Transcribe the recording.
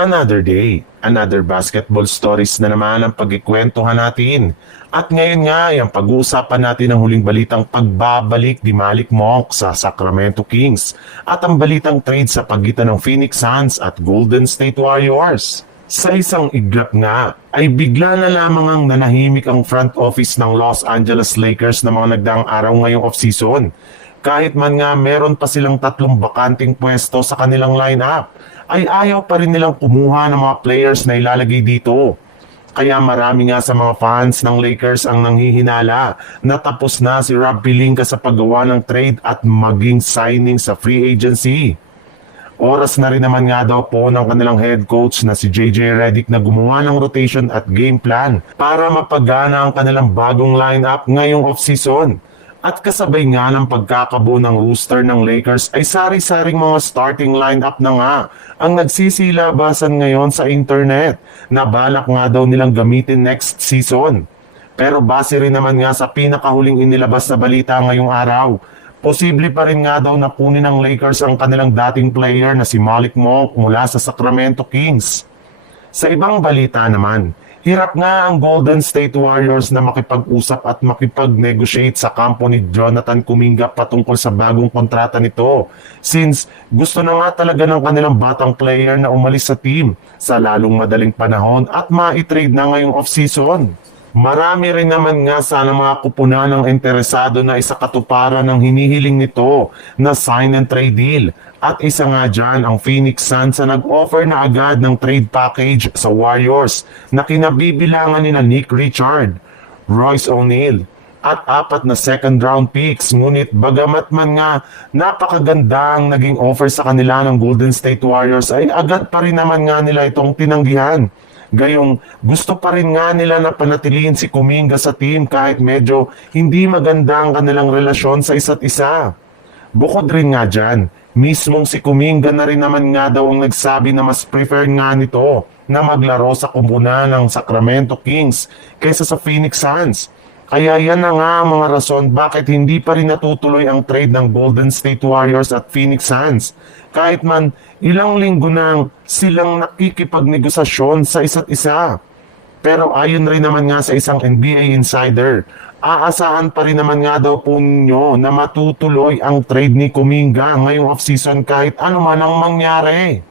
Another day, another basketball stories na naman ang pagkikwentuhan natin. At ngayon nga, ang pag-uusapan natin ang huling balitang pagbabalik ni Malik Monk sa Sacramento Kings at ang balitang trade sa pagitan ng Phoenix Suns at Golden State Warriors. Sa isang iglap nga, ay bigla na lamang ang nanahimik ang front office ng Los Angeles Lakers na mga nagdaang araw ngayong offseason. Kahit man nga meron pa silang 3 bakanting pwesto sa kanilang lineup, ay ayaw pa rin nilang kumuha ng mga players na ilalagay dito. Kaya marami nga sa mga fans ng Lakers ang nanghihinala na tapos na si Rob Pelinka sa paggawa ng trade at maging signing sa free agency. Oras na rin naman nga daw po ng kanilang head coach na si JJ Redick na gumawa ng rotation at game plan para mapagana ang kanilang bagong lineup ngayong offseason. At kasabay nga ng pagkakabuo ng roster ng Lakers ay sari-saring mga starting lineup na nga ang nagsisilabasan ngayon sa internet na balak nga daw nilang gamitin next season. Pero base rin naman nga sa pinakahuling inilabas na balita ngayong araw, posible pa rin nga daw na kunin ng Lakers ang kanilang dating player na si Malik Monk mula sa Sacramento Kings. Sa ibang balita naman, hirap nga ang Golden State Warriors na makipag-usap at makipag-negotiate sa kampo ni Jonathan Kuminga patungkol sa bagong kontrata nito since gusto na nga talaga ng kanilang batang player na umalis sa team sa lalong madaling panahon at ma-trade na ngayong off-season. Marami rin naman nga sana mga kupunan ng interesado na isakatuparan ng hinihiling nito na sign and trade deal. At isa nga dyan ang Phoenix Suns na nag-offer na agad ng trade package sa Warriors na kinabibilangan ni Nick Richard, Royce O'Neal at 4 na second round picks. Ngunit bagamat man nga napakaganda ang naging offer sa kanila ng Golden State Warriors ay agad pa rin naman nga nila itong tinanggihan. Gayong gusto pa rin nga nila na panatilihin si Kuminga sa team kahit medyo hindi maganda ang kanilang relasyon sa isa't isa. Bukod rin nga dyan, mismong si Kuminga na rin naman nga daw ang nagsabi na mas prefer nga nito na maglaro sa kubunan ng Sacramento Kings kaysa sa Phoenix Suns. Kaya yan na nga ang mga rason bakit hindi pa rin natutuloy ang trade ng Golden State Warriors at Phoenix Suns. Kahit man ilang linggo nang silang nakikipagnegosasyon sa isa't isa. Pero ayon rin naman nga sa isang NBA insider, aasahan pa rin naman nga daw po ninyo na matutuloy ang trade ni Kuminga ngayong offseason kahit ano man ang mangyari.